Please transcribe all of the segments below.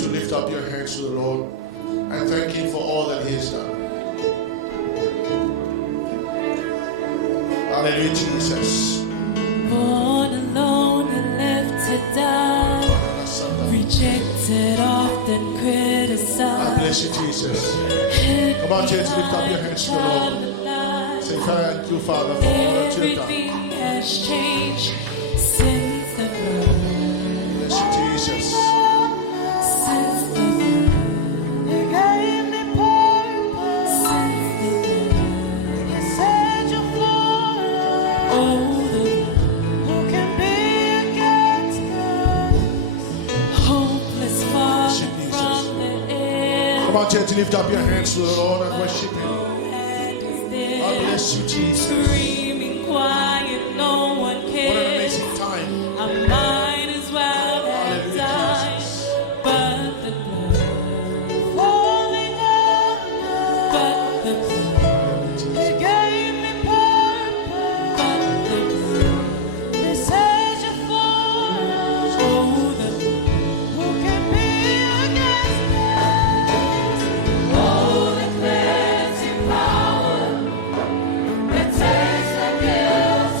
you to lift up your hands to the Lord and thank Him for all that He has done. Hallelujah, Jesus. Born alone and left to die, rejected, often criticized. I bless you, Jesus. Come on, church, lift up your hands to the Lord. Say thank you, Father, for all that you have done. Everything has changed since the birth. Bless you, Jesus. Since the birth. You gave me purpose. Since the birth. You said you're for us. Oh, who can be against us? Hopeless, far from the end. Come on, church, lift up your hands to the Lord and worship Him. God bless you, Jesus. Screaming quiet, no one cares. What an amazing time. I might as well have died, but the blood falling on us. But the blood, it gave me purpose. But the blood, they said you're for us. Oh, the blood, who can be against us? Oh, the cleansing power that takes the guilt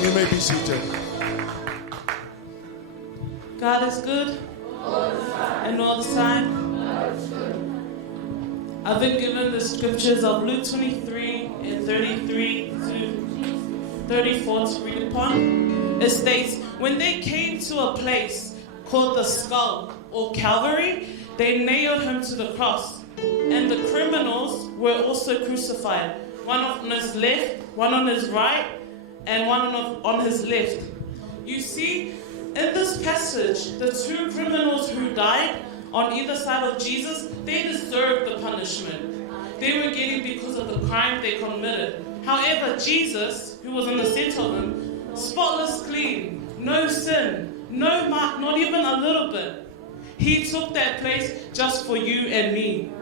You may be seated. God is good and all the time. I've been given the scriptures of Luke 23 and 33 to 34 to read upon. It states, when they came to a place called the Skull or Calvary, they nailed him to the cross. And the criminals were also crucified, one on his left, one on his right, and one on his left. You see, in this passage, the two criminals who died on either side of Jesus, they deserved the punishment. They were getting because of the crime they committed. However, Jesus, who was in the center of them, spotless clean, no sin, no mark, not even a little bit. He took that place just for you and me.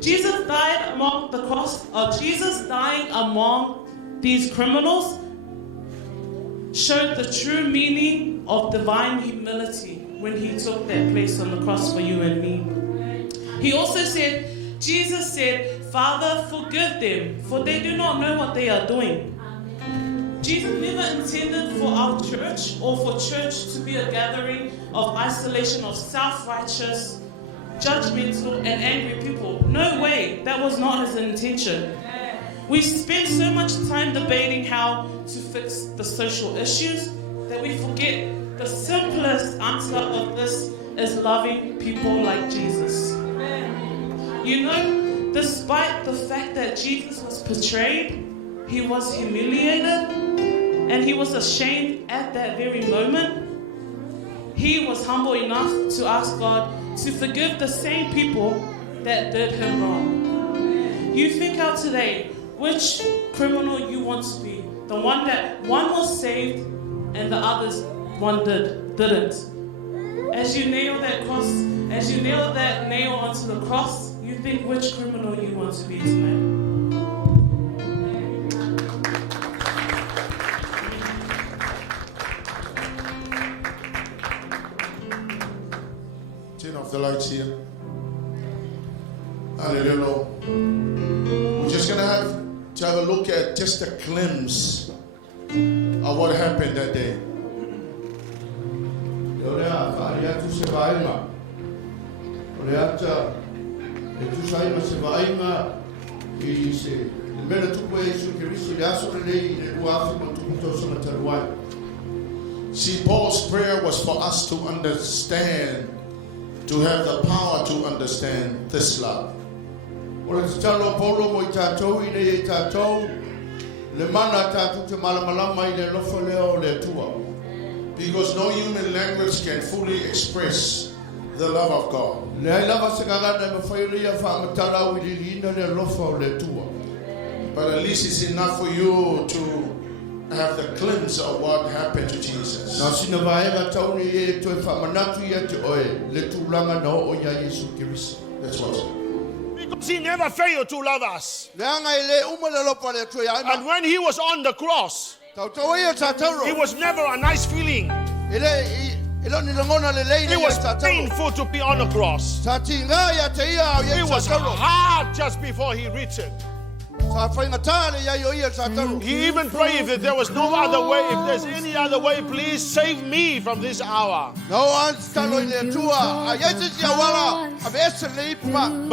Jesus died among the cross, Jesus dying among these criminals showed the true meaning of divine humility when he took that place on the cross for you and me. He also said, Jesus said, Father, forgive them, for they do not know what they are doing. Jesus never intended for our church or for church to be a gathering of isolation of self-righteous, judgmental, and angry people. No way, that was not his intention. We spend so much time debating how to fix the social issues that we forget the simplest answer of this is loving people like Jesus. You know, despite the fact that Jesus was betrayed, he was humiliated, and he was ashamed at that very moment, he was humble enough to ask God to forgive the same people that did him wrong. You think out today, which criminal you want to be? The one that one was saved and the others one didn't. As you nail that cross, as you nail that nail onto the cross, you think which criminal you want to be tonight. Turn off the lights here. Hallelujah. We're just going to have a look at just a glimpse of what happened that day. See, Paul's prayer was for us to understand, to have the power to understand this love. Because no human language can fully express the love of God. But at least it's enough for you to have the glimpse of what happened to Jesus. That's what. Because he never failed to love us. And when he was on the cross, it was never a nice feeling. It was painful to be on the cross. It was hard just before he reached it. He even prayed if there was no other way, if there's any other way, please save me from this hour. But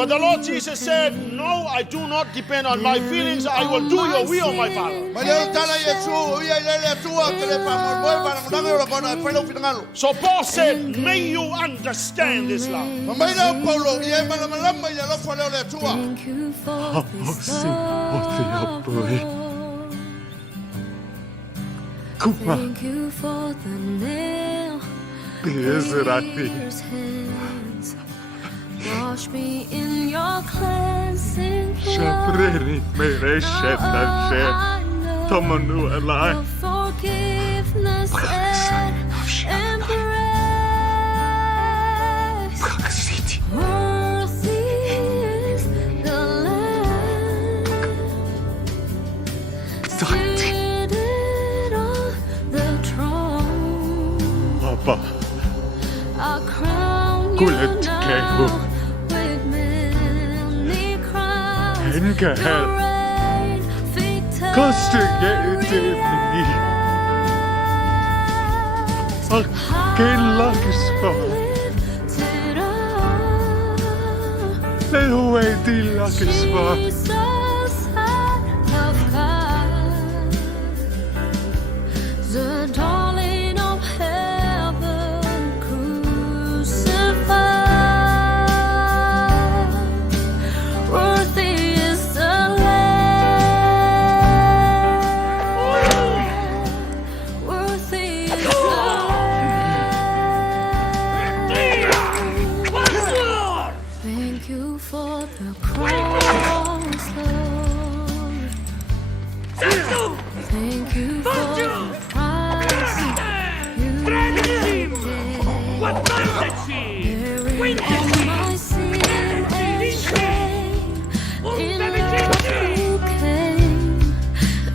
the Lord Jesus said, no, I do not depend on my feelings. I will do your will, my Father. So Paul said, may you understand this love. Thank you for the nail pierced hands. Wash me in your cleansing blood. Now I know the forgiveness and embrace. Worthy is the Lamb. Seated on the throne. I'll crown you now with many crowns. To reign victorious. akin laksmaa. Lehuetin laksmaa. The darling of heaven crucified. Worthy is the Lamb. Worthy is the Lamb. Thank you for the cross, Lord. Thank you for the price you paid. Bearing all my sin and shame, in love you came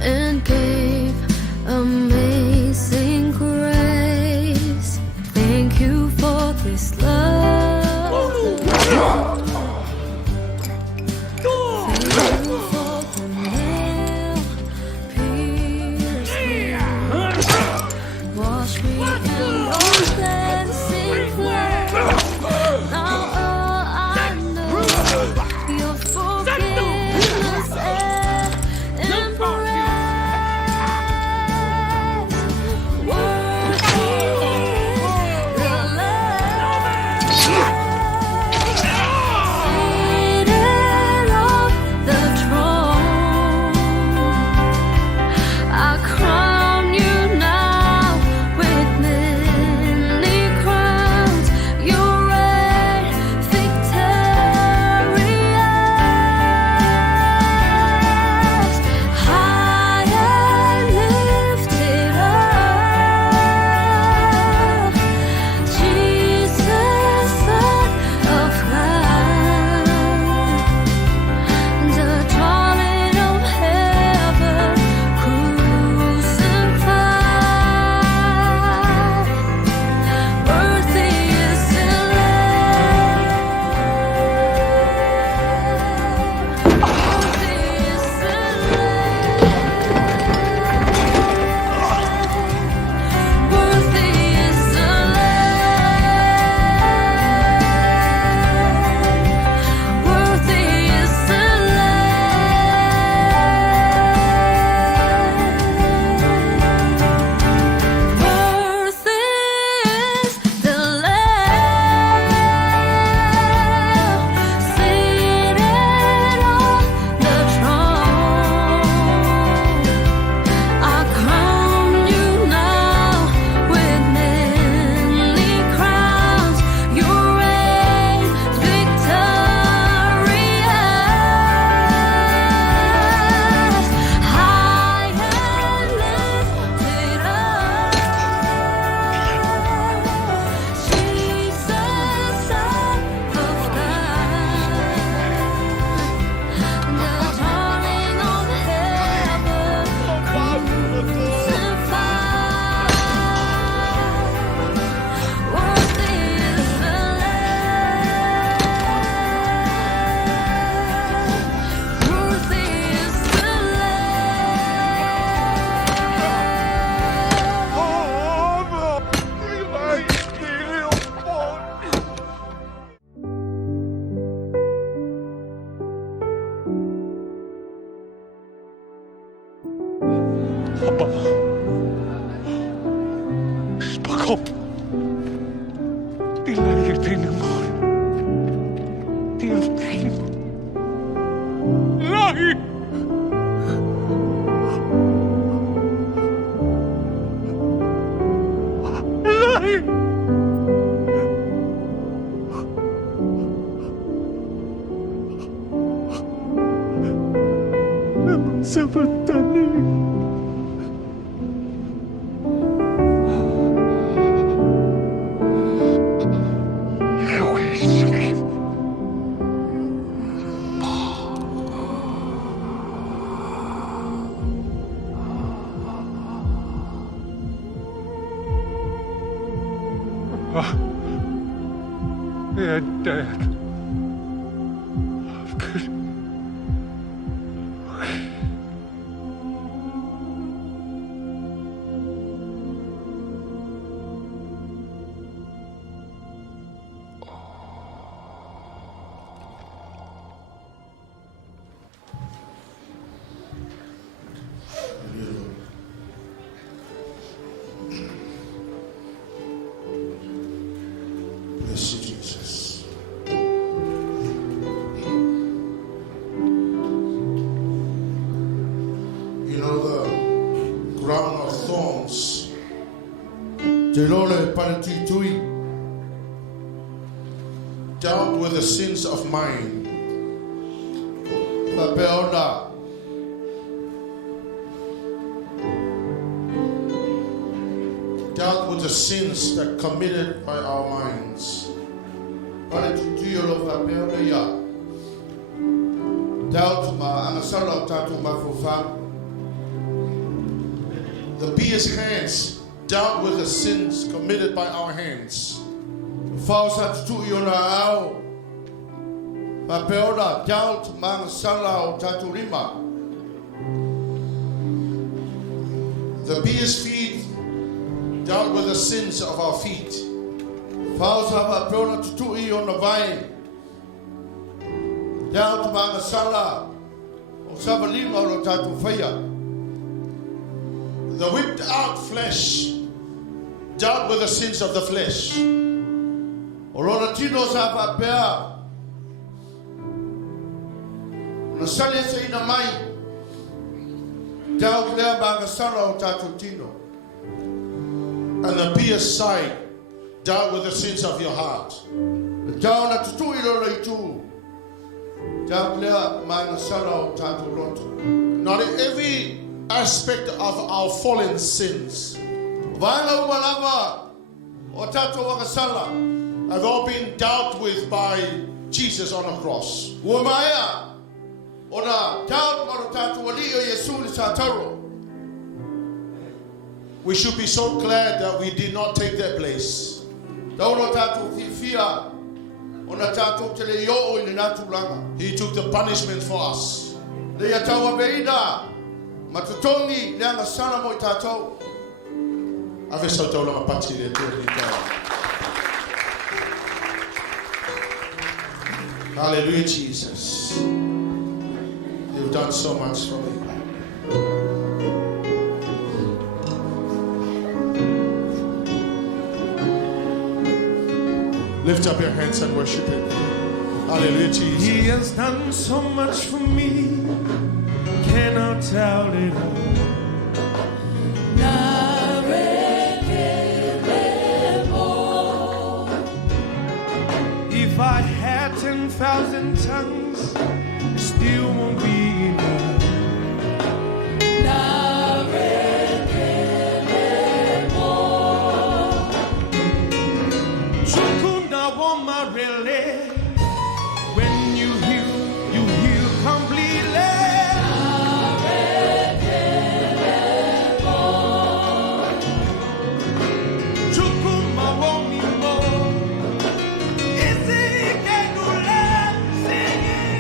and gave amazing grace. Thank you for this love. Thank you for the nail-pierced hands. Wash me in your cleansing flood. Now all I know, your forgiveness and embrace. Worthy is the Lamb. Seated on the throne, I crown you now with many crowns. You reign victorious, high and lifted up. Jesus, Son of God, the darling of heaven crucified. Worthy is the Lamb. Worthy is the Lamb. Worthy is the Lamb. Worthy is the Lamb. Worthy is the Lamb, seated on the throne. I crown you now with many crowns. You reign victorious, high and lifted up. Jesus, Son of God, the darling of heaven crucified. Worthy is the Lamb. Worthy is the 아빠, 스파컵, 딜라이게 되는 걸, 딜라이, 라이. 잡았다니. Etta. Bless you, Jesus. You know the crown of thorns. Dealt with the sins of mine. Dealt with the sins that committed by our minds. The pierced hands dealt with the sins committed by our hands. The pierced feet dealt with the sins of our feet. The whipped out flesh dealt with the sins of the flesh. And the pierced side dealt with the sins of your heart. Not in every aspect of our fallen sins have all been dealt with by Jesus on the cross. We should be so glad that we did not take that place. He took the punishment for us. Hallelujah, Jesus. You've done so much for me. Lift up your hands and worship Him. Hallelujah, Jesus. He has done so much for me. Cannot tell it all. If I had 10,000 tongues, it still won't be enough. Chukunda woma really. When you heal completely. Chukuma womi mo. Is it singing?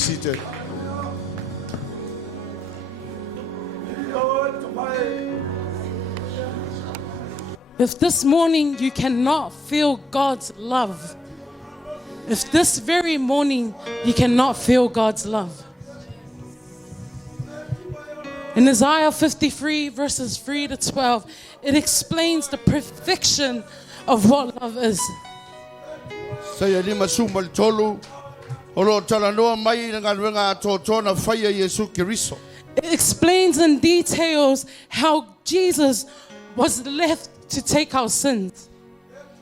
seated. If this morning you cannot feel God's love, if this very morning you cannot feel God's love, in Isaiah 53 verses 3 to 12, it explains the perfection of what love is. Saya lima sumal tolu. Olo talanoa mai nganwenga totona faya Yesu Kiriso. It explains in details how Jesus was left to take our sins.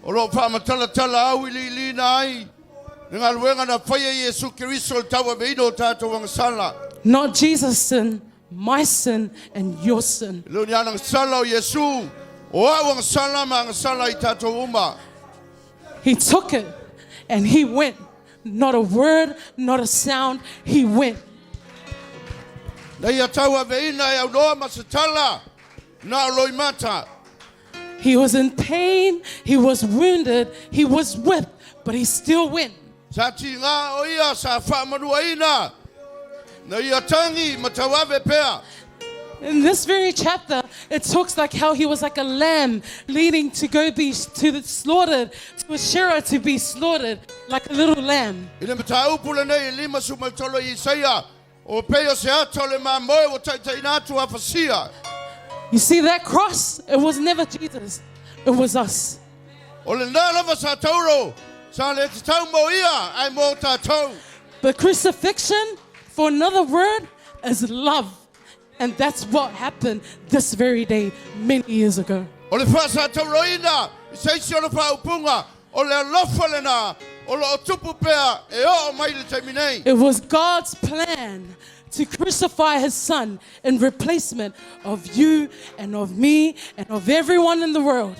Olo fama tala awili lina ai. Nganwenga na faya Yesu Kiriso tawa beino tato wang sala. Not Jesus' sin, my sin and your sin. Lo nyanang sala Yesu. Oa wang sala mang sala itato uma. He took it and he went. Not a word, not a sound, he went. Na tawa beina ya unoa masatala. Na loimata. He was in pain, he was wounded, he was whipped, but he still went. Sati nga oia sa famanuaina. Na yatangi matawabe pea. In this very chapter, it talks like how he was like a lamb leading to go be to the slaughtered, to a shearer to be slaughtered, like a little lamb. Ina mataupula nei lima sumaltolo ISAIA. O peo se atole ma moe o tainatu afasia. You see that cross? It was never Jesus. It was us. O le nalava sa tauro. Sa le tau moia ai mo tatou. But crucifixion, for another word, is love. And that's what happened this very day, many years ago. O le fasa tauroina. Isai si ono pa upunga. O le lofalena. O le otupu pea. E o mai le taiminei. It was God's plan to crucify his son in replacement of you and of me and of everyone in the world.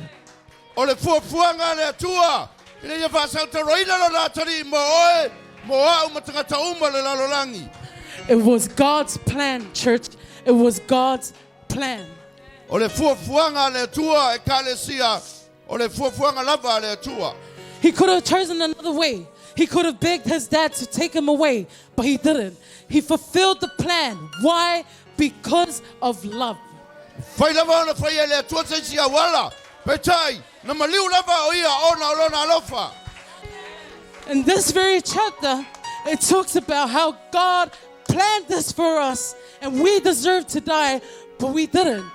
O le fuafuanga le atua. Ina ia fasa tauroina lo la tari mo oe. Mo au matangata uma le lalolangi. It was God's plan, church. It was God's plan. O le fuafuanga le atua e kalesia. O le fuafuanga lava le atua. He could have chosen another way. He could have begged his dad to take him away, but he didn't. He fulfilled the plan. Why? Because of love. Fai lava ona fai le atua sensia wala. Petai. Na maliu lava o ia ona olona alofa. In this very chapter, it talks about how God planned this for us, and we deserved to die, but we didn't.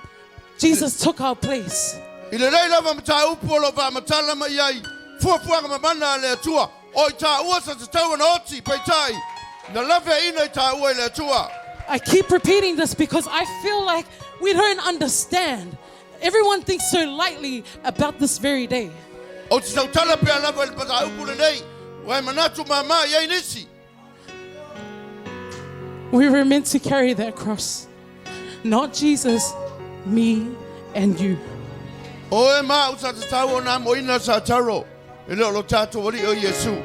Jesus took our place. Ile lei lava mta upolo va matala mai ai. Fuafuanga mamana le atua. O ita ua sa tau na oti petai. Na lave ina ita ua le atua. I keep repeating this because I feel like we don't understand. Everyone thinks so lightly about this very day. O te tau tala pia lava le pata upolo nei. Wai manatu mama yai nisi. We were meant to carry that cross. Not Jesus, me and you. O e ma usa te tau na moina sa taro. Ele o lo tato wari o Yesu.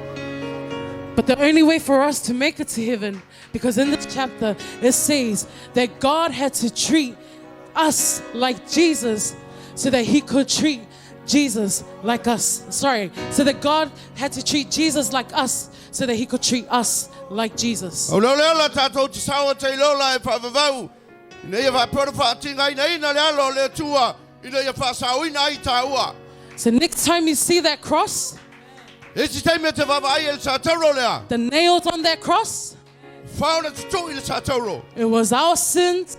But the only way for us to make it to heaven, because in this chapter it says that God had to treat us like Jesus so that he could treat Jesus like us. So that God had to treat Jesus like us so that he could treat us like Jesus. O lo le ala tato te sawa te lola e whavavau. Ina ia whapura whaatinga ina ina le alo le tua. Ina ia whaasawina ai taua. So next time you see that cross, Esi teime te wawai el sa tauro lea. the nails on that cross, Whaona te tui le sa tauro. it was our sins,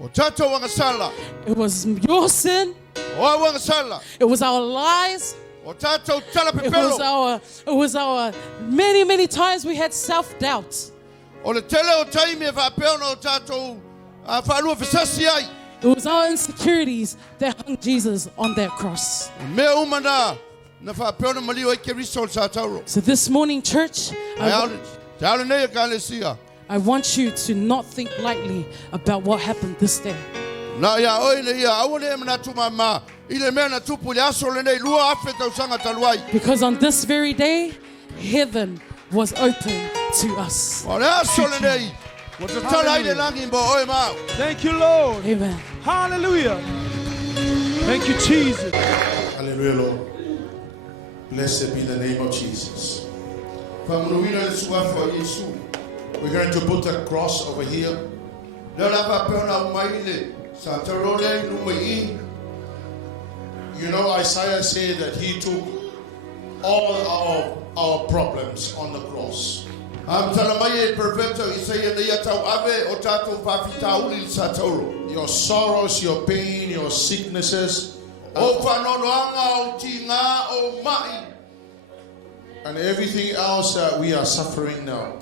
O tato wanga sala. it was your sin, O a wanga sala. it was our lies, O tato tala it pepelo. was our many times we had self-doubt. O le tele o taime e whapeo no tato. A whanua whisasi ai. It was our insecurities that hung Jesus on that cross. Mea umana. Na whapeo na malio e Kiriso sa tauro. So this morning, church, Te aole nei e kalesia. I want you to not think lightly about what happened this day. Na ia oi le ia awane e manatu mama. Ile mea na tupu le aso le nei lua afe tau sanga taluai. Because on this very day, heaven was open to us. O le aso le nei. O te tala i le langi mbo oi mau. Thank you, Lord. Amen. Hallelujah. Thank you, Jesus. Hallelujah, Lord. Blessed be the name of Jesus. Pamunuina le suafa Yesu. We're going to put a cross over here. You know, Isaiah said that he took all our problems on the cross. Your sorrows, your pain, your sicknesses, and everything else that we are suffering now.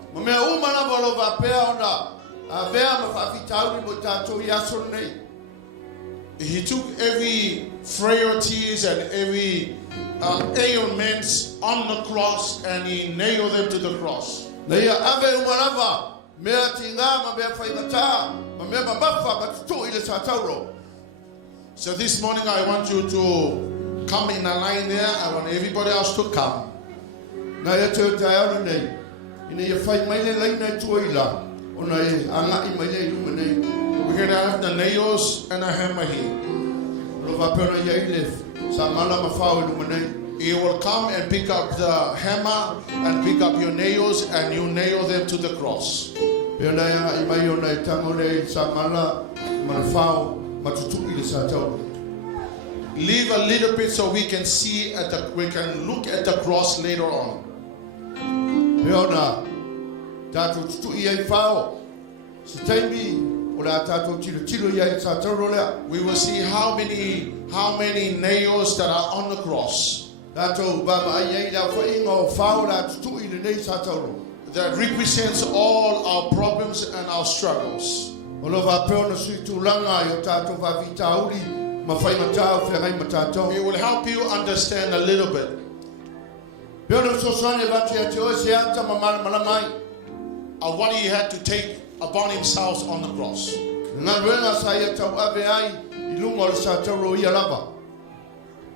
He took every frailties and every ailments on the cross, and he nailed them to the cross. So this morning I want you to come in a line there. I want everybody else to come. We're going to have the nails and a hammer here. You will come and pick up the hammer and pick up your nails, and you nail them to the cross. Leave a little bit so we can see we can look at the cross later on. We will see how many nails that are on the cross. That represents all our problems and our struggles. It will help you understand a little bit of what he had to take upon himself on the cross.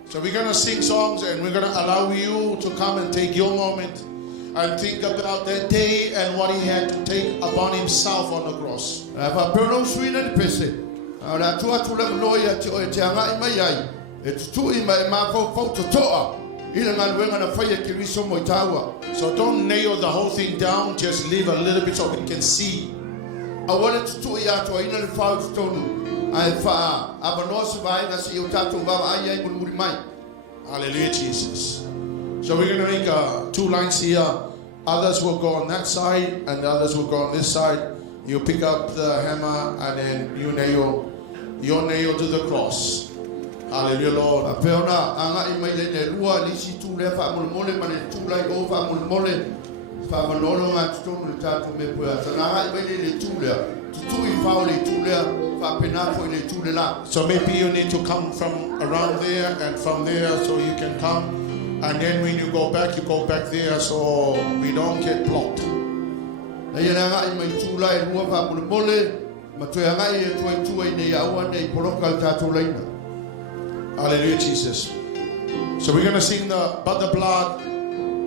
So we're going to sing songs, and we're going to allow you to come and take your moment and think about that day and what he had to take upon himself on the cross. So don't nail the whole thing down, just leave a little bit so we can see. Hallelujah, Jesus. So we're going to make 2 lines here. Others will go on that side, and the others will go on this side. You pick up the hammer, and then you nail your nail to the cross. Hallelujah, Lord. So maybe you need to come from around there and from there, so you can come. And then when you go back there, so we don't get blocked. Hallelujah, Jesus. So we're going to sing But the Blood.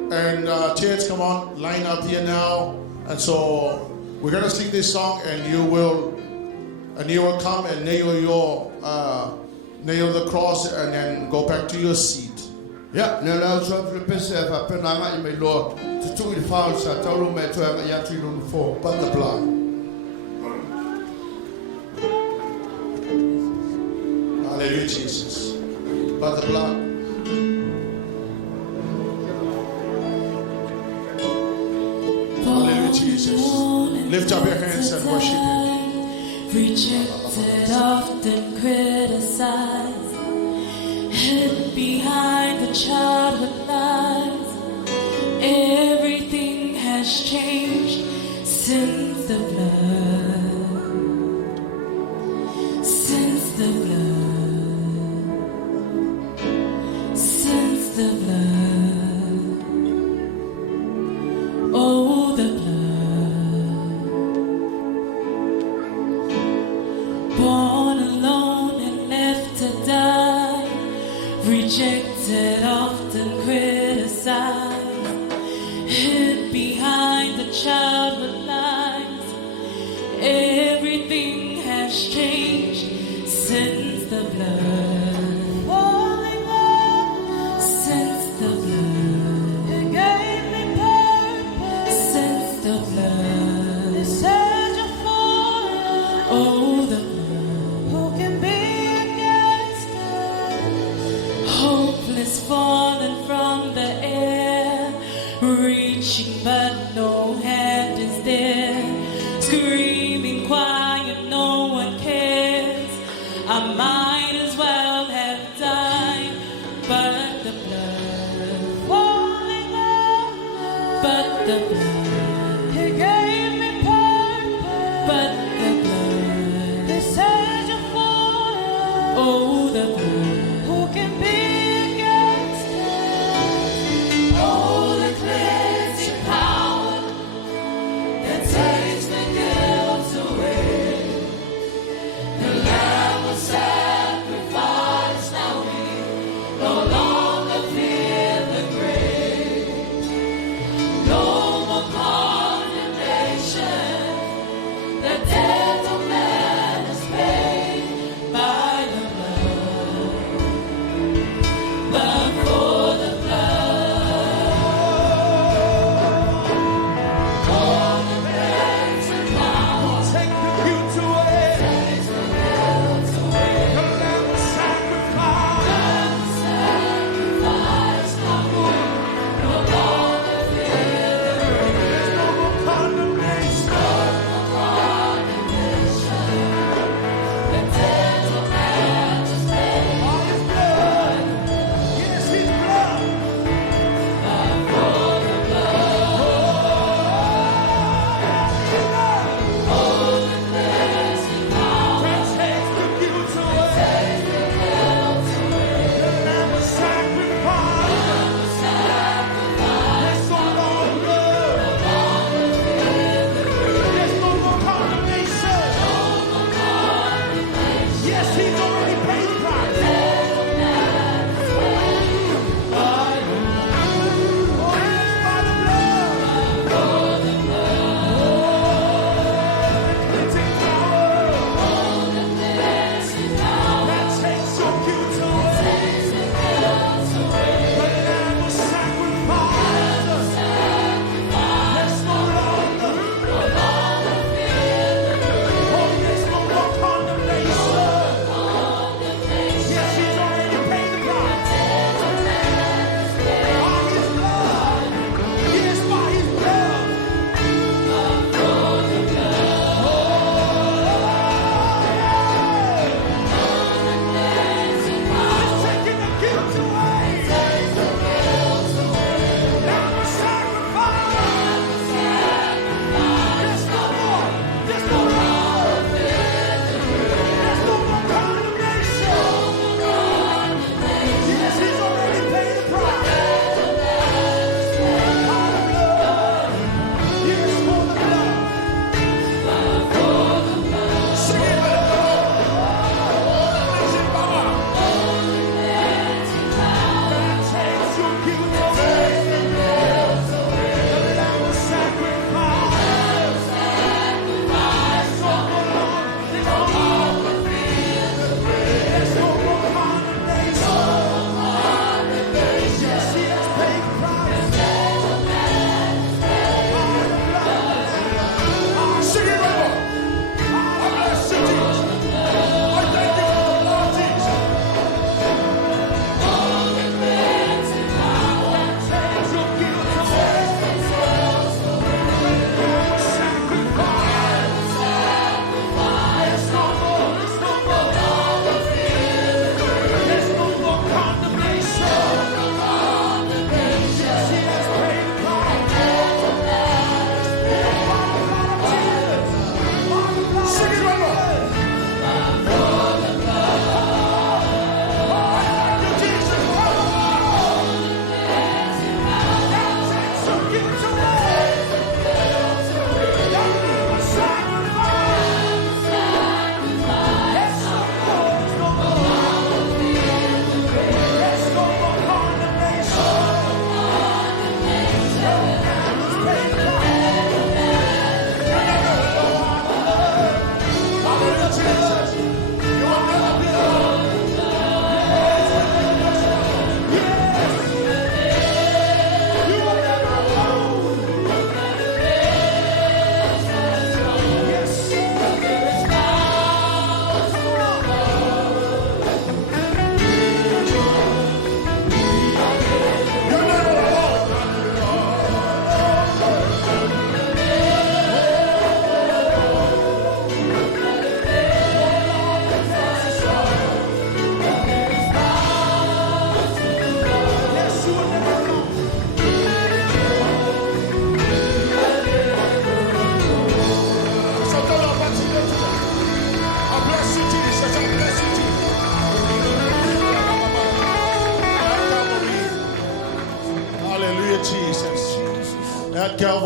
And church, come on, line up here now. And so we're going to sing this song, and you will come and nail the cross, and then go back to your seat. Yeah. But the blood. Hallelujah, Jesus. But the blood. Hallelujah, Jesus. Lift up your hands and worship Him. Rejected, often criticized, hid behind the childhood lies. Everything has changed since the blood. Since the blood. Since the blood. Oh, the blood. Born alone and left to die, rejected, often criticized, hid behind the childhood lies. Everything has changed since the blood. Holy blood, since the blood. It gave me purpose since the blood. I might as well have died, but the blood falling over, but the blood, He gave me purpose, but the blood, He said you're for, oh the blood, who can be against it? Oh, the cleansing power that takes the guilt away. The Lamb was sacrificed, now we no longer fear the grave. No more condemnation. The death of man is paid by the blood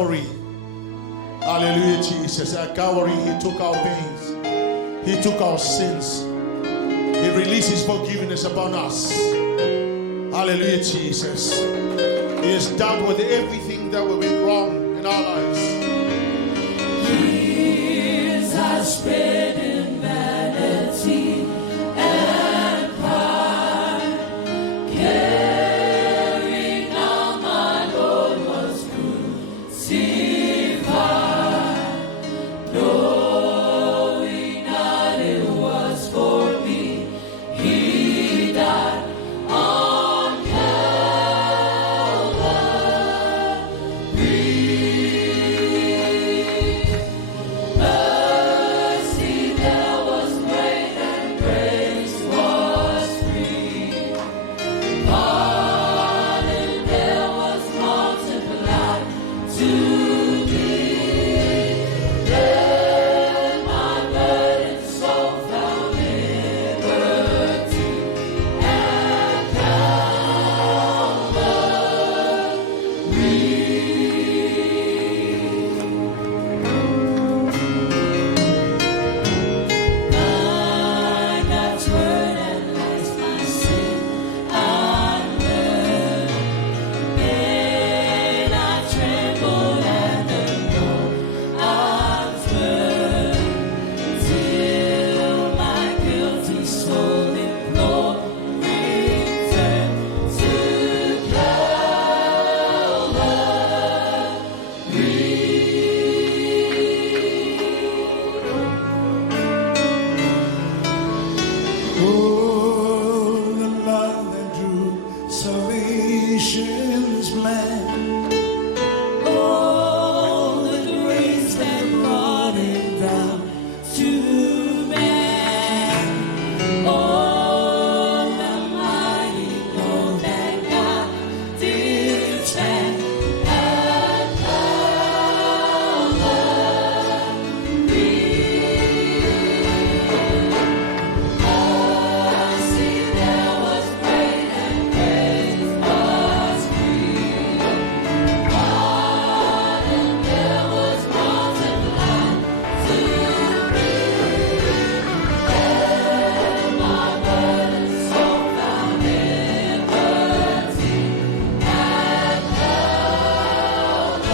Calvary. Hallelujah, Jesus. At Calvary, He took our pains. He took our sins. He released His forgiveness upon us. Hallelujah, Jesus. He has dealt with everything that we've been wrong in our lives. Years I spent in vanity and pride, carrying on my Lord was crucified, knowing that it was for me. He died on Calvary. Mercy there was great and grace was free. Pardon there was multiplied to me. Then my burdened soul found liberty at God's word and life my sin unlearned. Then I trembled and the arms burned, till my guilty soul implored return to Oh, the love that drew salvation's plan. all the grace that brought Him down to man. Oh, the mighty love that God did stand at Calvary. Mercy there was great and grace was free. Pardon there was multiplied to me. Then my burdened soul found liberty at Calvary.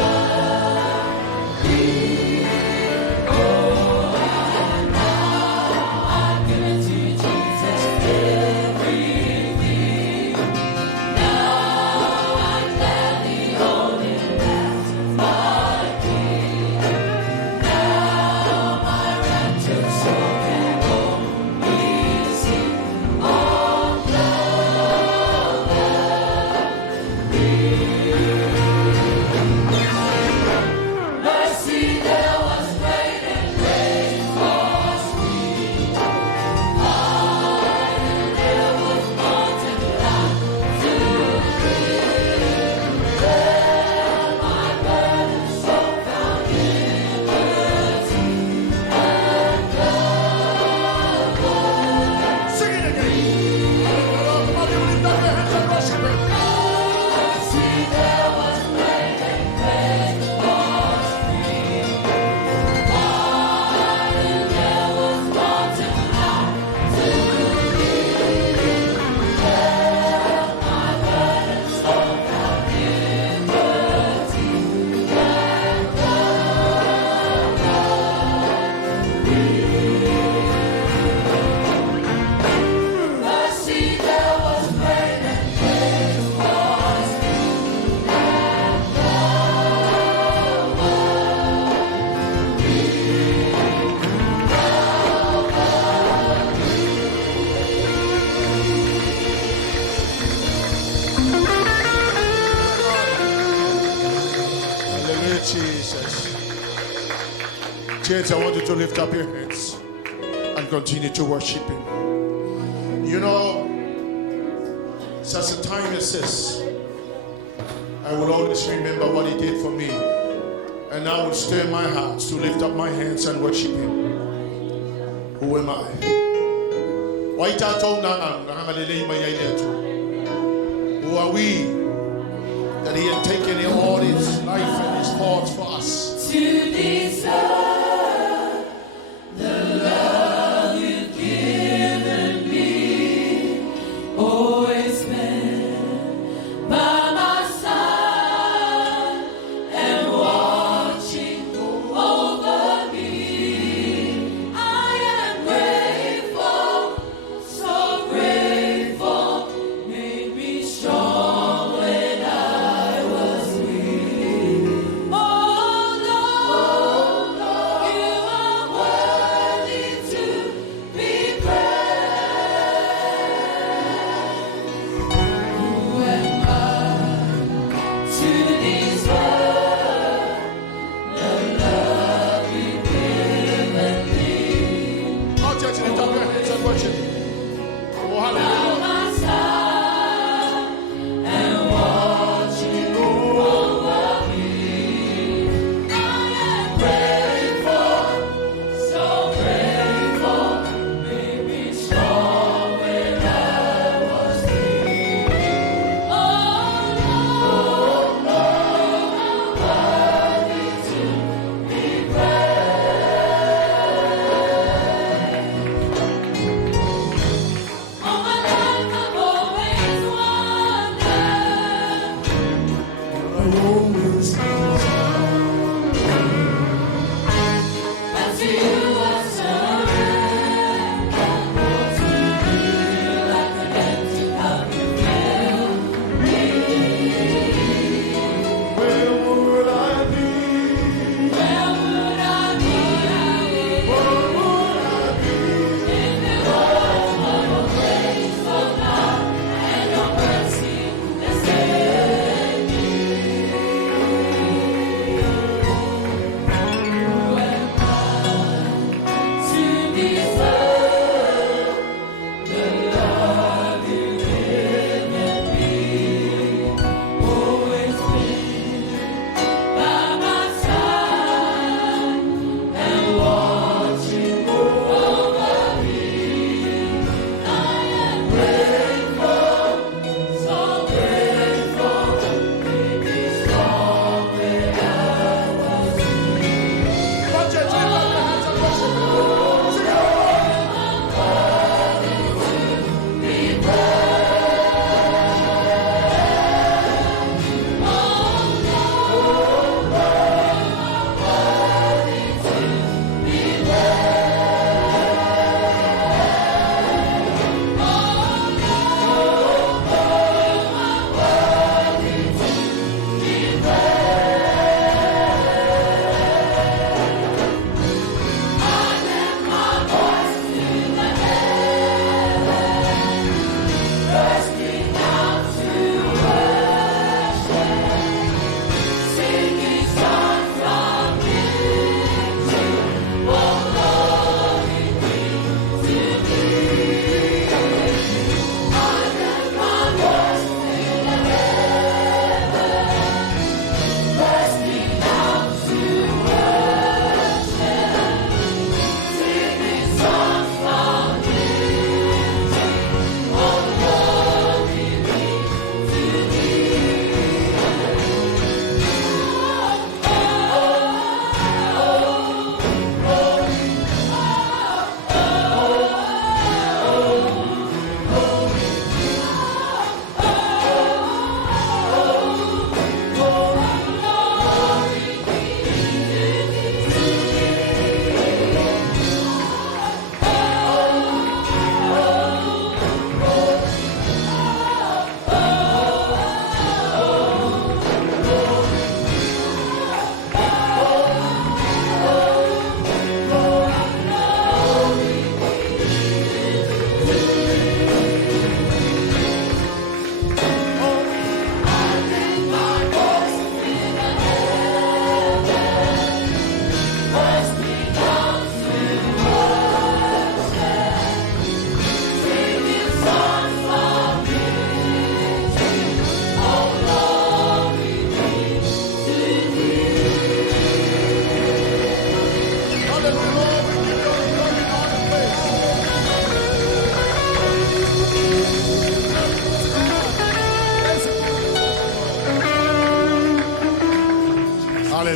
Oh, and now I've given to Jesus everything. Now I gladly hold Him as my King. Now my raptured soul can only sing on Calvary. Mercy there was great and grace was free. Pardon there was multiplied to me. Then my burdened soul found liberty at Calvary. Sing it again. Mercy there was great and grace was free. Pardon there was multiplied to me. Then my burdened soul found liberty at Calvary. Mercy there was great and grace was free. Hallelujah, Jesus. Church, I want you to lift up your hands and continue to worship Him. You know, such a time as this, I will always remember what He did for me. And I will stir my heart to lift up my hands and worship Him. Who am I? Who are we that he had taken all his life and his thoughts for us. To deserve the love you've given me. Always been by my side and watching over me. I am grateful, so grateful. Made me strong when I was weak. Oh Lord,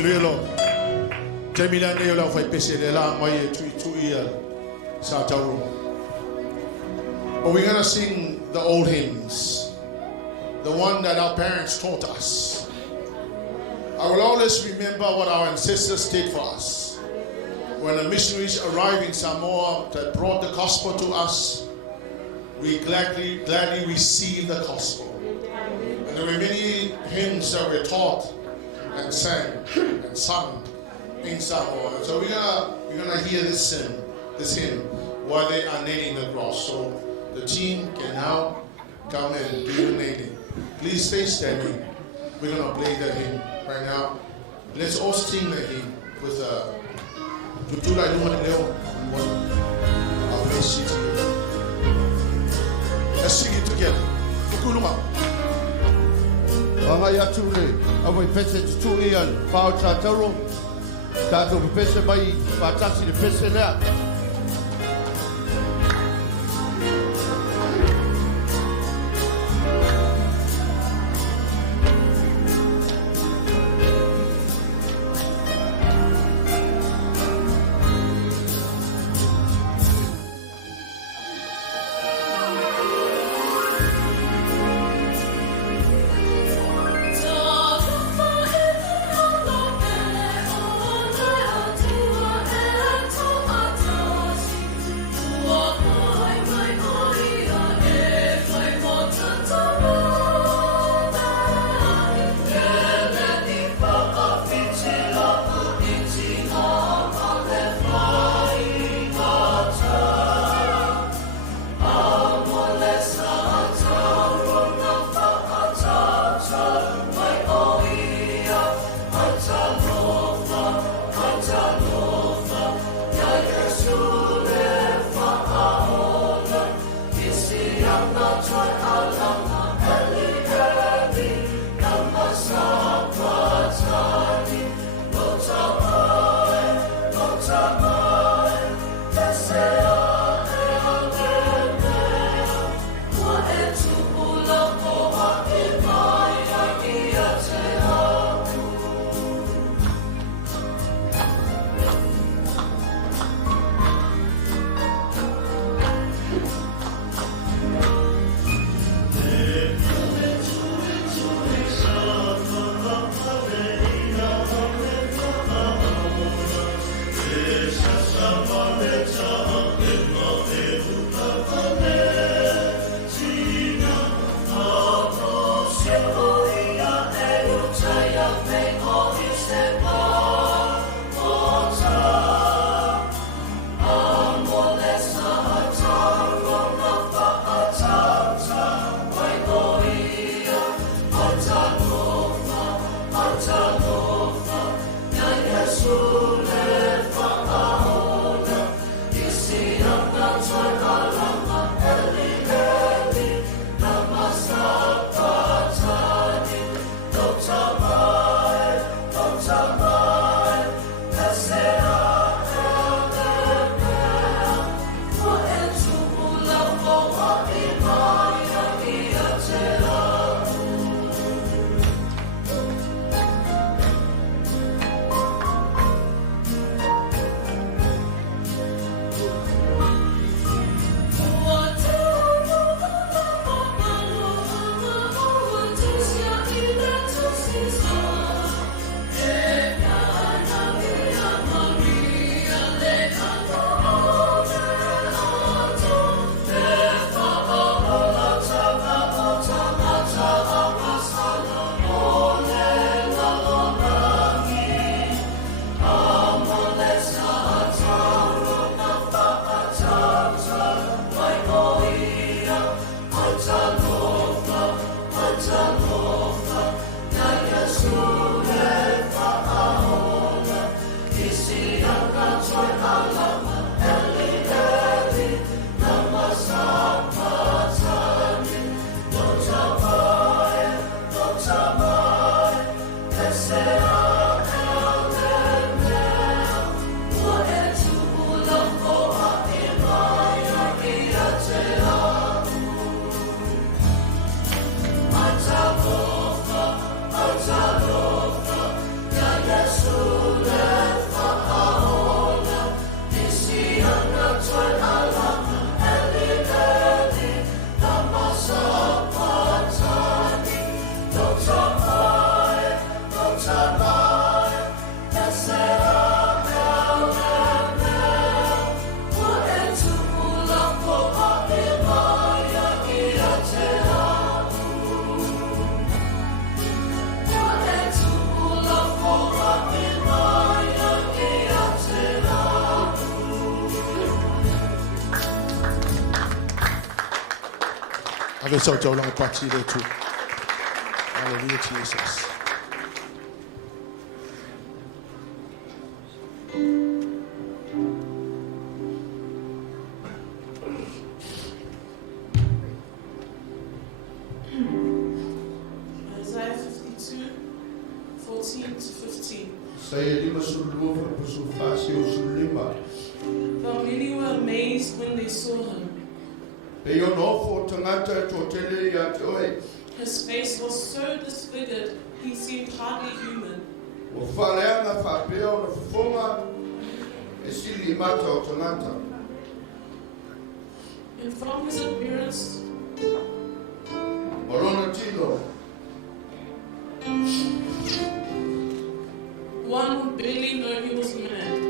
Hallelujah. Jamila Neola for Pesela, my two year Sataru. But we're gonna sing the old hymns, the one that our parents taught us. I will always remember what our ancestors did for us. When the missionaries arrived in Samoa that brought the gospel to us, we gladly received the gospel. And there were many hymns that were taught and sang and sung in Samoa. So we're gonna hear this hymn while they are nailing the cross. So the team can now come and do the nailing. Please stay standing. We're gonna play the hymn right now. Let's all sing the hymn with let's sing it together. Wanga ya tule, awai pese tu ian, pao tataro, tato pese mai, patasi de pese lea. Ave sau tau langa pati le tu. Hallelujah, Jesus. Isaiah 52, 14 to 15. Saya lima suluh persufasi usulima. But many were amazed when they saw him. Eyo nofo tangata totele ya toe. His face was so disfigured, he seemed hardly human. Wafaleanga fapeo na fufunga. Esili mata o tangata. And from his appearance, Morona tino. one would barely know he was a man.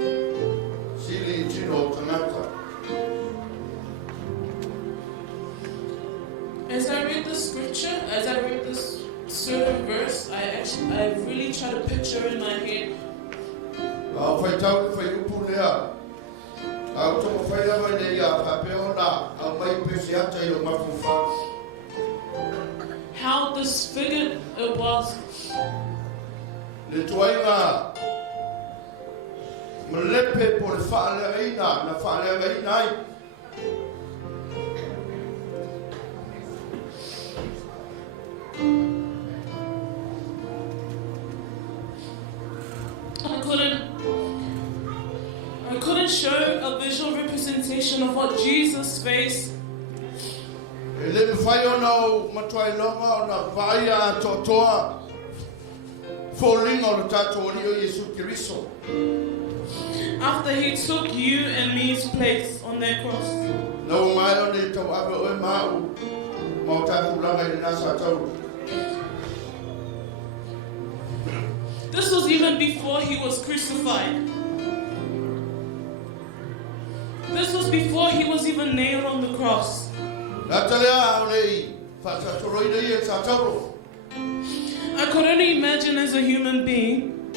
Sili tino tangata. As I read this certain verse, I really tried to picture in my head Au fai tau ke fai upu lea. Au toko fai lawa le ia fapeo na. Au mai pesi ata i o mafufa. how disfigured it was. Le tuainga. Melepe po le whaalereina. Na whaalereina ai. I couldn't show a visual representation of what Jesus faced. E le whai ona o matuai longa o na vai a totoa. Fōlinga o le tātou o Yesu Kiriso. After he took you and me's place on that cross. Nau mai o le tau awe oe mau. Mau tātou langa i le nasa tau. This was even before he was crucified. This was before he was even nailed on the cross. Natalea o lei. Whatatoroina i e tātauro. I could only imagine as a human being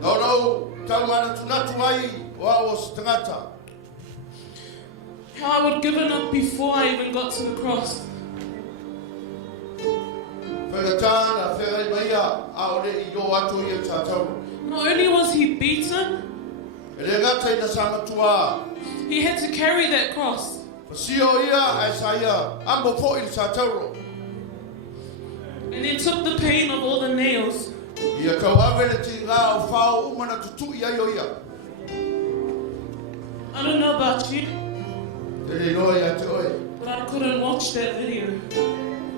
No, tau mana tunatu ai o a o stangata. how I would given up before I even got to the cross. Whengatana, whengai maia, a o le i o atu i e tātauro. Not only was he beaten, E le ngata i na samatua. he had to carry that cross. Pasio ia a ISAIA, ambo po i le tātauro. And he took the pain of all the nails. Ia kau awe le ti ngā o whao umana tutu i ai o ia. I don't know about you, Te le noa i ate oe. but I couldn't watch that video.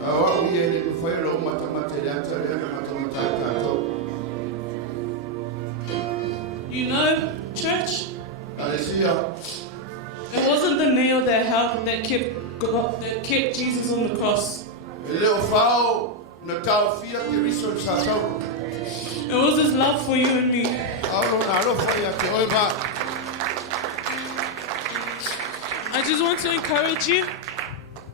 A wau i e le kuwhaira o matamata i le ata le ana matamata i tātou. You know, church, Alesia, it wasn't the nail that kept Jesus on the cross. e leo whao na tau fia ki riso i tātauro. It was his love for you and me. Auro na alofa i ate oe ba. I just want to encourage you,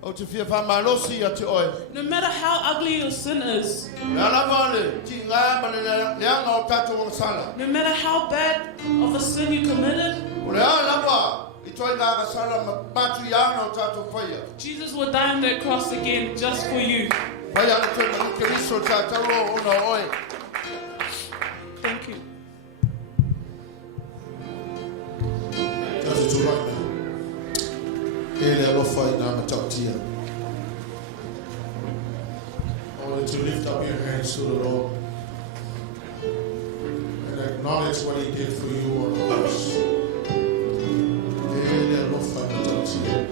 O te fia whamalosi i ate oe. no matter how ugly your sin is, Le alawa le ti ngā ma le leanga o tātou o sala. no matter how bad of a sin you committed, O le alawa i toi ngā sala matu i ana o tātou whaia. Jesus will die on that cross again just for you. Whaia le toi na ki riso tātauro o na oe. Thank you. That's it right now. Ele alofa i nā matautia. I want you to lift up your hands to the Lord and acknowledge what He did for you on the cross. Ele alofa i matautia.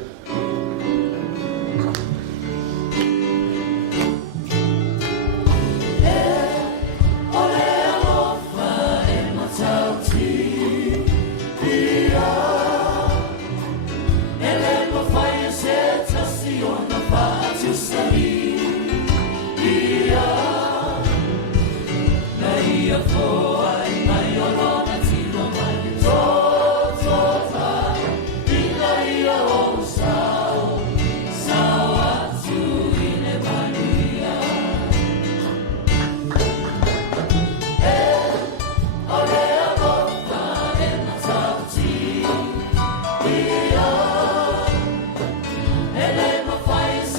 Ele me faz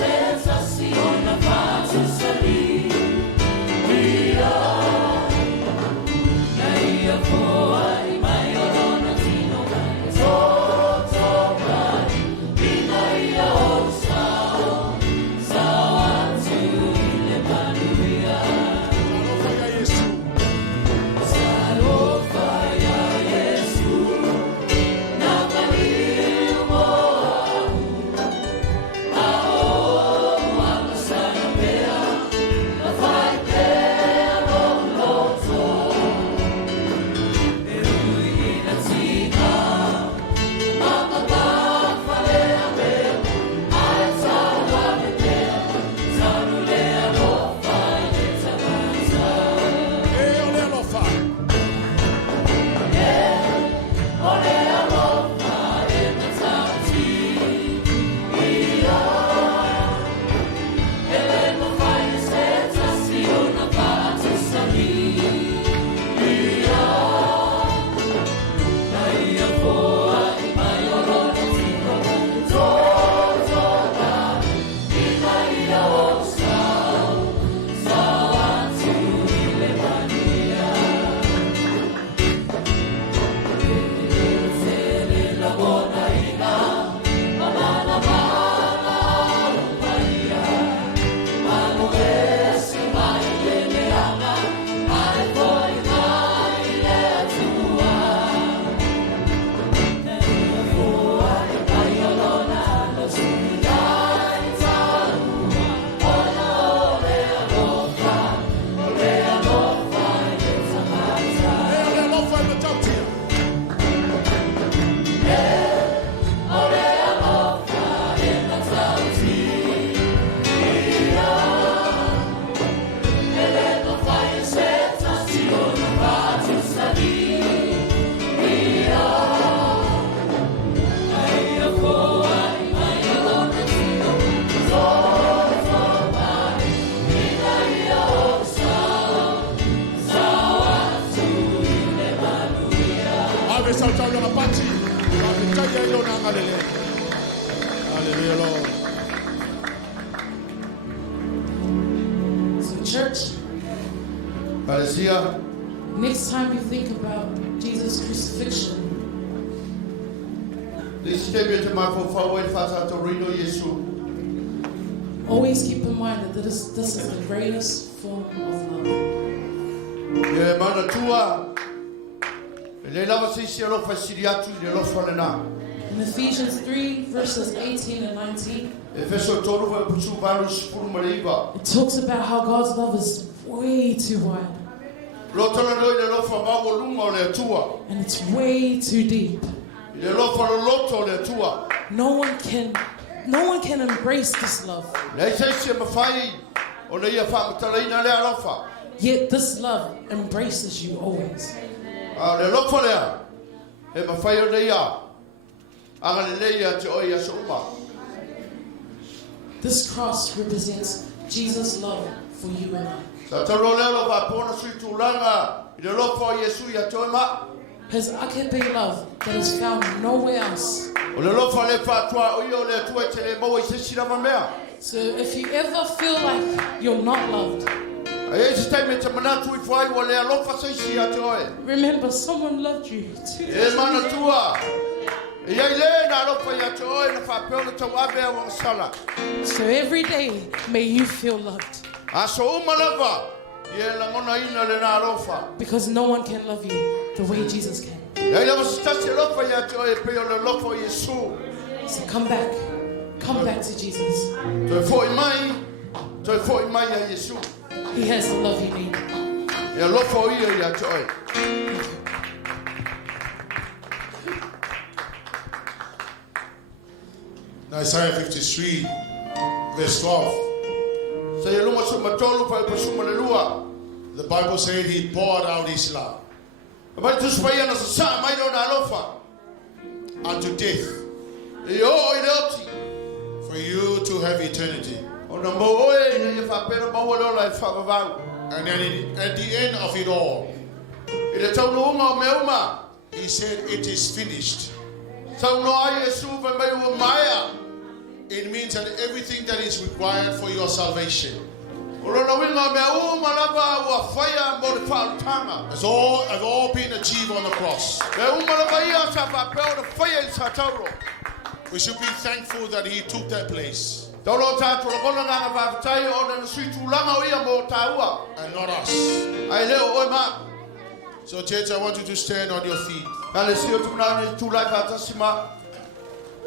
church, Palesia, next time you think about Jesus' crucifixion, this tebe te mai fo fa wai fa sa to rino Yesu. always keep in mind that this is the greatest form of love. Ye mana tua. Le lava se si lo fa siriatu le lo fa na. In Ephesians 3, verses 18 and 19, Efeso tolu fa pusu valu sipuru maliva. it talks about how God's love is way too wide Lo tolo no le lo fa ma wo lunga o le tua. and it's way too deep. Le lo fa lo loto le tua. No one can embrace this love. Le se si ma fai o le ia fa matalaina le alofa. Yet this love embraces you always. Le lo fa le. E ma fai o le ia. Anga le ia te o ia so uma. This cross represents Jesus' love for you and I. Sa tolo le lo va pona sui tulanga. Le lo fa Yesu ia to ma. His agape love that is found nowhere else. O le lo fa le fa tua o ia le tua te le mo i se si lava mea. So if you ever feel like you're not loved, Ai se time te mana tu I fai o le lo fa se si ia te oe. remember someone loved you too. E mana tua. E ai le na lo fa ia te oe na fa pe o te wa be o sala. So every day, may you feel loved. Aso uma lava. Ye la ngona ina le na lo fa. Because no one can love you the way Jesus can. Ai la sta se lo fa ia te oe pe o le lo fa Yesu. So come back. Come back to Jesus. To fo I mai ia Yesu. He has the love you need. E lo fa ia te oe. Isaiah 53, verse 12. Se ye lunga su matolu fa pa su malelua. The Bible said he poured out his love Ba tu fa ia na sa mai lo na lo fa. unto death E o I le oti. for you to have eternity. O na mo oe na ye fa pera mo lo la fa va. And then at the end of it all, I le tau no nga me uma. he said, it is finished. Tau no ai Yesu fa mai o maia. It means that everything that is required for your salvation O lo na winga me uma lava wa faya mo le fa tanga. has all been achieved on the cross. Me uma lava ia sa fa pe o faya I sa tau. We should be thankful that he took that place Tau lo tatu lo kona nga fa tai o na sui tu langa o ia mo taua. and not us. Ai leo o ma. So church, I want you to stand on your feet. Kale si o tu na ni tu la ka tasima.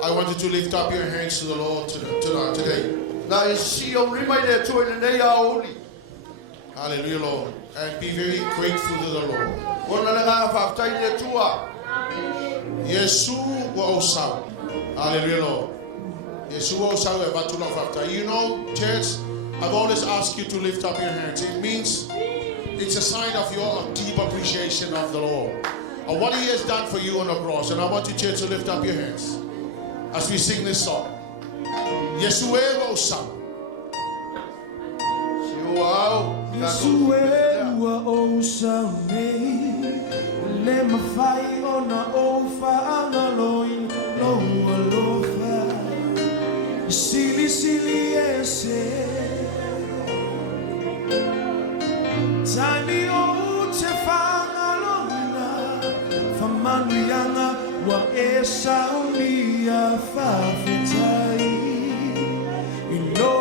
I want you to lift up your hands to the Lord today. Na I si o rima le tu le nei a oli. Hallelujah, Lord. And be very grateful to the Lord. Ona nga fa tai le tua. Yesu wa osau. Hallelujah, Lord. Yesu wa osau e batula fafta. You know, church, I've always asked you to lift up your hands. It means it's a sign of your deep appreciation of the Lord, of what he has done for you on the cross. And I want you, church, to lift up your hands as we sing this song. Yesu wa osau. Si o au. Suewa o same le mafai ona o faanga loin lo alofa sili ese tani o te faanga loina famanu yanga wa esa unia fafetai ilo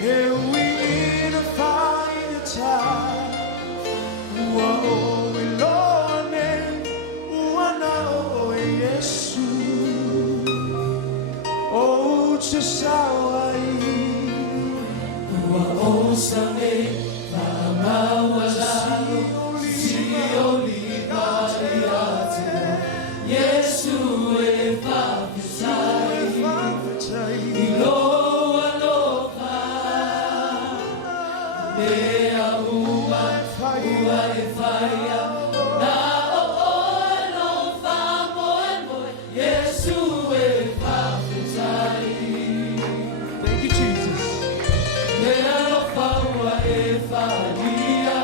here we need to find a time. Whoa, we Lord, wana o Yesu. Oh, chasawai. Wao same mama wala sioli mariate Yesu e fafisai ilo alofa Dea ua e faya na o no famo Yesu e fafisai. Thank you, Jesus. Dea no faua e faia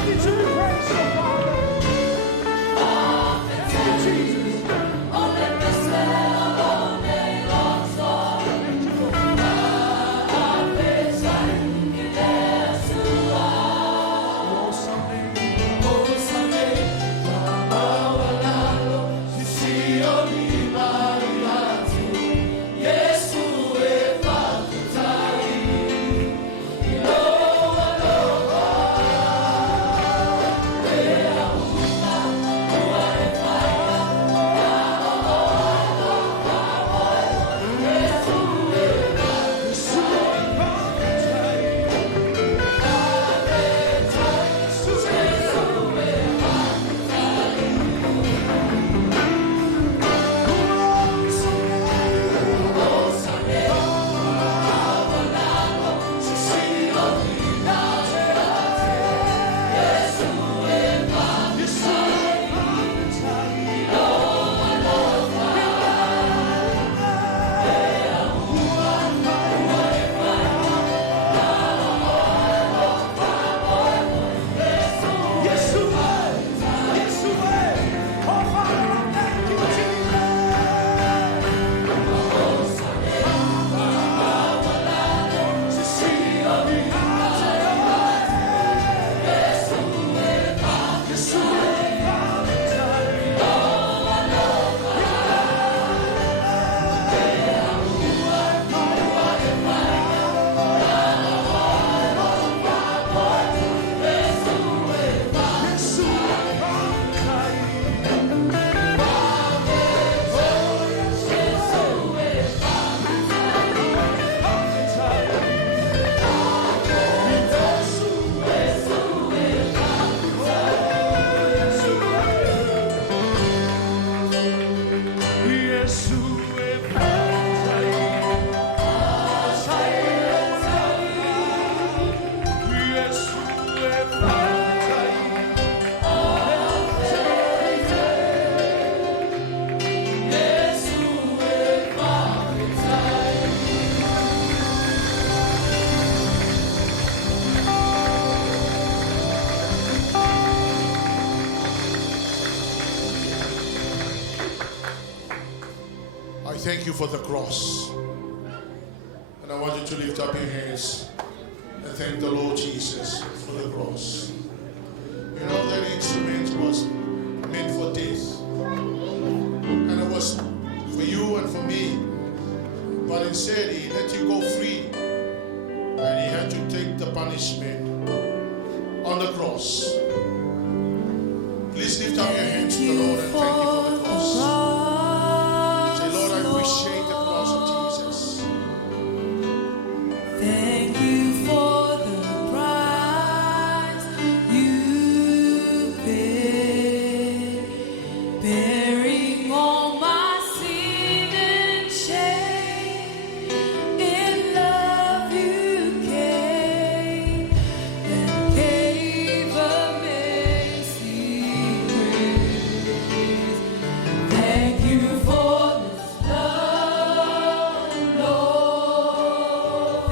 worthy to be praised, oh Father. Thank you, Jesus. Oh, let me sell all day long song. Oh, someday, thank you for the cross. And I want you to lift up your hands and thank the Lord Jesus for the cross. You know, that instrument was meant for death. And it was for you and for me. But instead, he let you go free. And he had to take the punishment on the cross. Please lift up your hands to the Lord and thank you for the cross. Say, Lord, I appreciate the cross of Jesus. Thank you for the price you paid, bearing all my sin and shame. In love you came and gave amazing grace. Thank you for this love, Lord.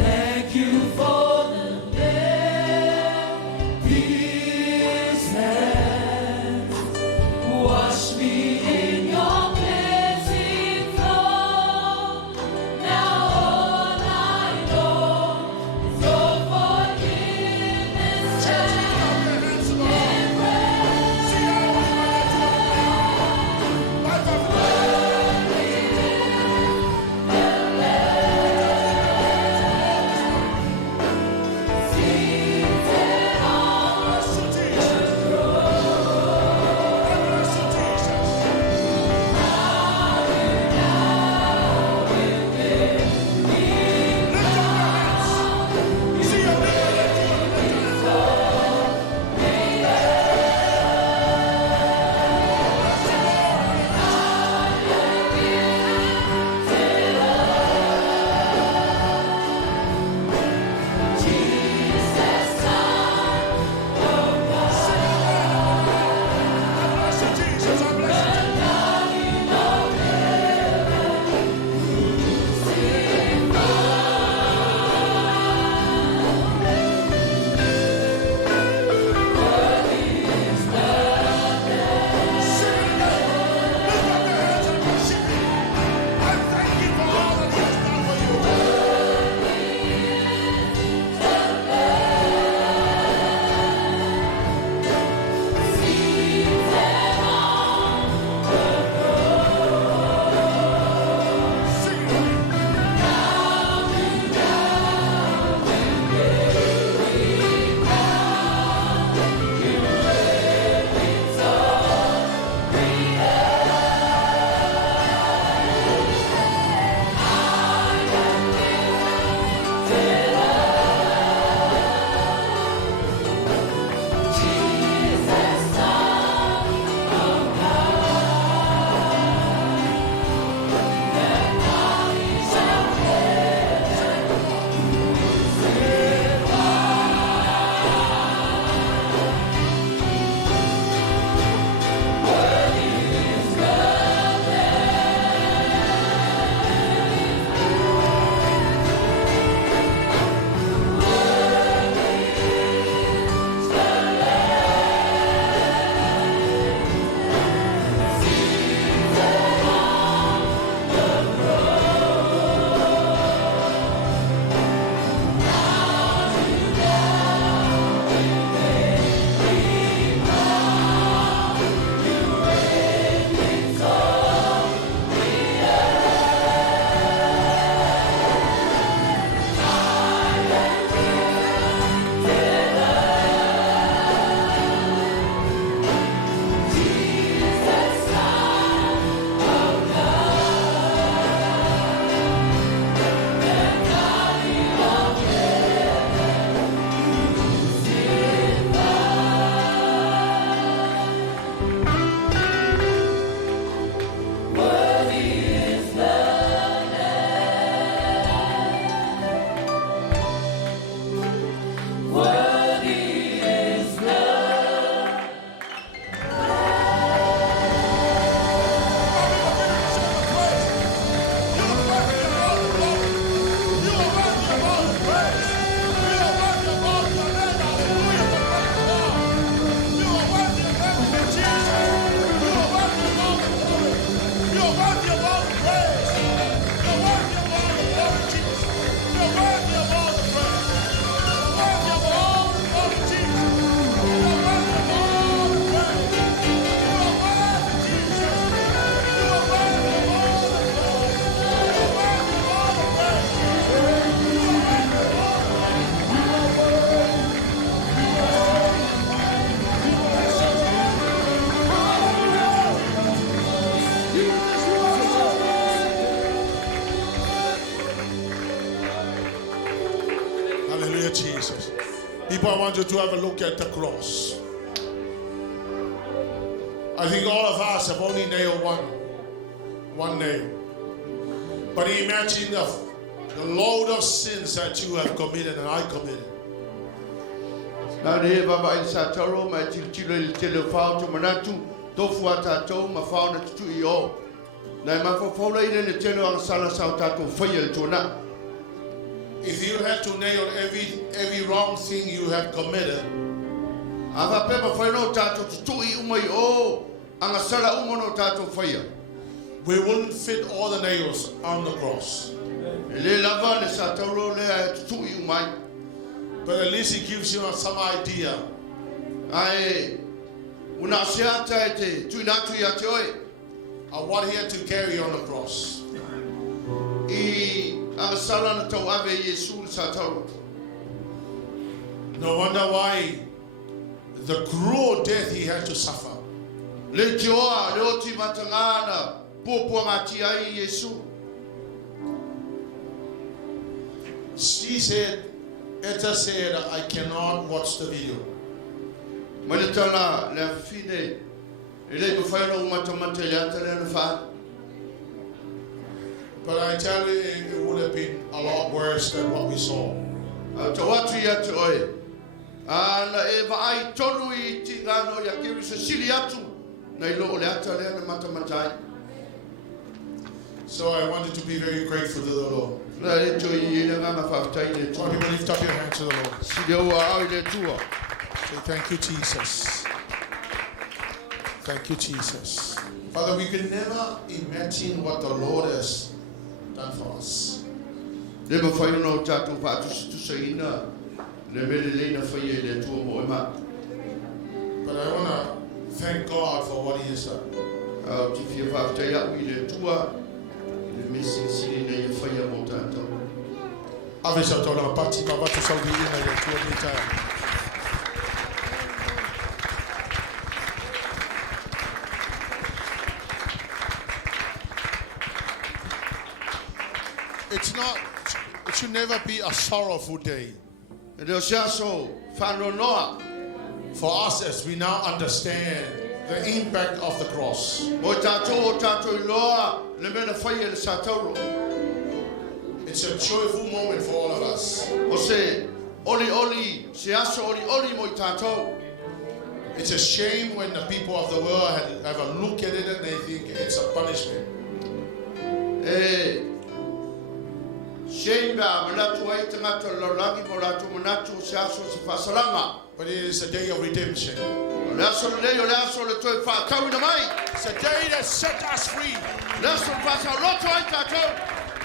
Thank you for the His hands. Wash me in your cleansing flow. Now all I know is your forgiveness and embrace. Seated on people, I want you to have a look at the cross. I think all of us have only nailed one nail. But imagine the load of sins that you have committed and I committed. Na re baba I sa taro mai tilo il tele fao tu manatu tofu ata tau ma fao na tu io. Na ma fo fo le ne tele ang sala sa ta tu fail tu na. If you had to nail every wrong thing you have committed, ava pe ma fo no ta tu I umai o ang sala umono ta tu fail. We wouldn't fit all the nails on the cross. Le lava le sa taro le tu I umai. But at least it gives you some idea. Ai una siata te tu na tu ya te oi. Of what he had to carry on the cross. I ang sala na tau ave Yesu sa taro. No wonder why the cruel death he had to suffer. Le joa le oti matangana popo ngati ai Yesu. She said, Etta said, I cannot watch the video. Manitala le fine ele ko failo matamata ya tele na fa. But I tell you, it would have been a lot worse than what we saw. Tawatu ya te oi. Ana e va ai tonu I tingano ya ke se siliatu. Na ilo le atale na matamata. So I wanted to be very grateful to the Lord. Na e to I le ngama fa tai le Come on, people, lift up your hands to the Lord. Sidio wa ai le tua. Say, thank you, Jesus. Thank you, Jesus. Father, we can never imagine what the Lord has done for us. Le ba failo no tatu pa tu saina. Le mele le na faye le tua mo ma. But I want to thank God for what he has done. Au ti fi fa tai ya wi le tua. Le mesi sili ne faye mo tatu. Avec ça, tu as parti, ma va tout ça oublier dans les tours de l'État. It should never be a sorrowful day. Le siaso fa no noa. For us as we now understand the impact of the cross. O tato loa le mena faye le satoro. It's a joyful moment for all of us. O se oli se aso oli mo tato. It's a shame when the people of the world have a look at it and they think it's a punishment. Shame ba malatu ai tanga lo langi mo latu manatu se aso se fasalanga. But it is a day of redemption. Le aso le toi fa kau na mai. It's a day that set us free. Le aso fa sa loto ai tato.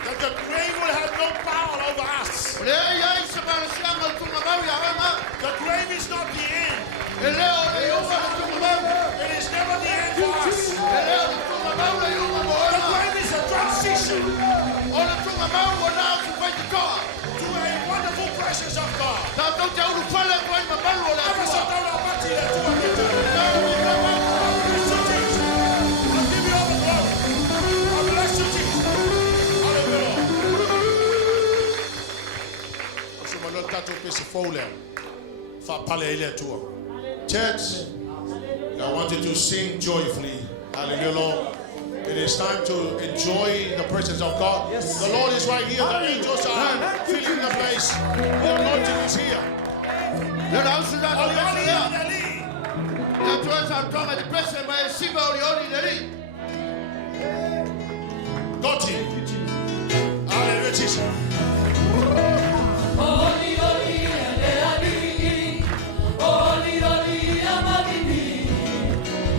That the grave will have no power over us. Le ai se ba se anga tunga mau ya ma. The grave is not the end. E leo e o fa tunga mau. It is never the end for us. E leo tunga mau le o mo. The grave is a transition Ona tunga mau ona ku fa te toa. to a wonderful presence of God. Tato te uru fale ko ai mabalu le Every tua. Saturday, I'll bless you, Jesus. I'll give you all the glory. I bless you, Jesus. Hallelujah. So my Lord, tato pese fole. Fa PAPALI'I le tua. Church, I want you to sing joyfully. Hallelujah, Lord. It is time to enjoy the presence of God. Yes. The Lord is right here. The angels are filling the place. The anointing is here. Le ausu da Oli, oli, le. oli, oli. La tua sa tonga di pese mai siba oli le. Got him. Hallelujah, Jesus. Oli, oli, ali, oli, oli, amabini,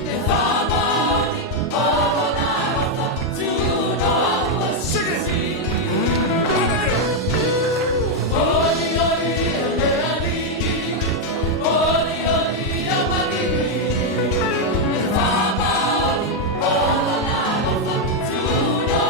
e famani, ona, tu no, Sing it. oli, oli, ali, oli, amabini, e famani, ona, tu no,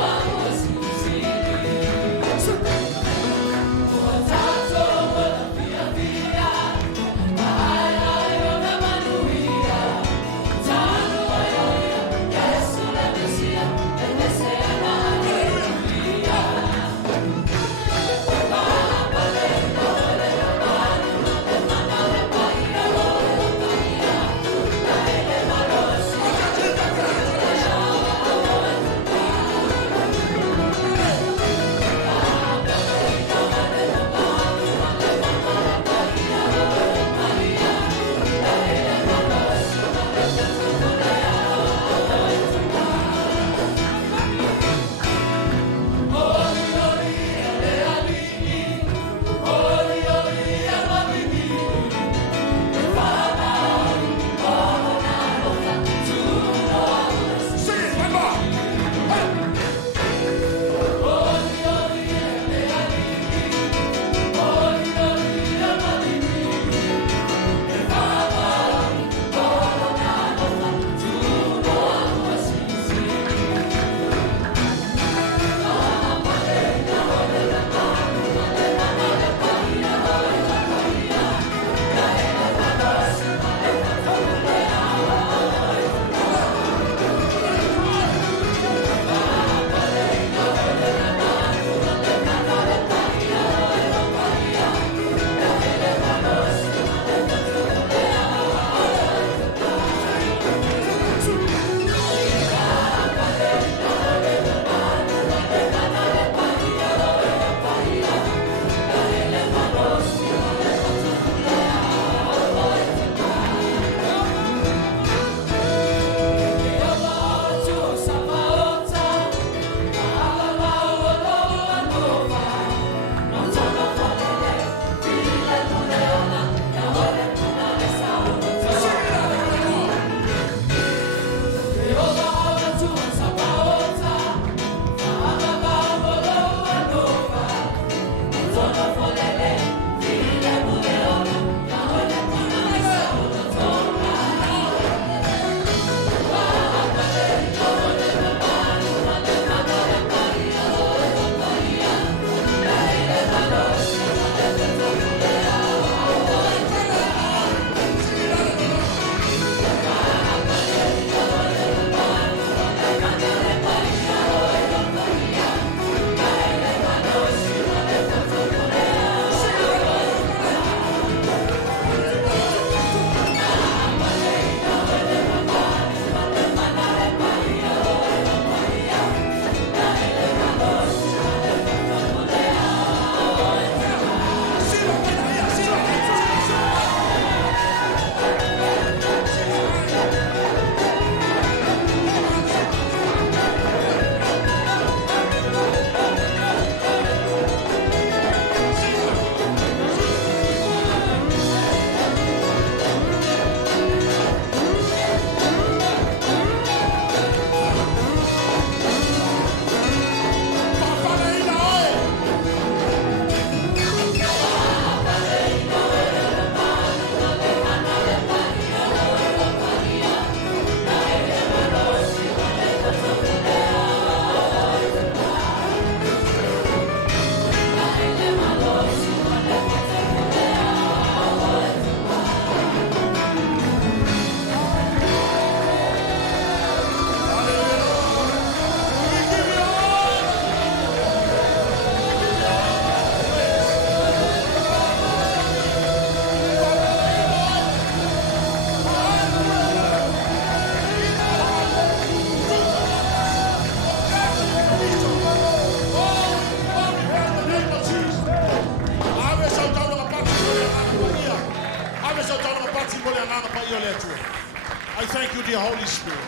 dear Holy Spirit.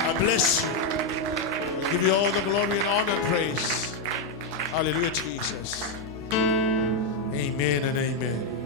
I bless you. I give you all the glory and honor and praise. Hallelujah, Jesus. Amen and amen.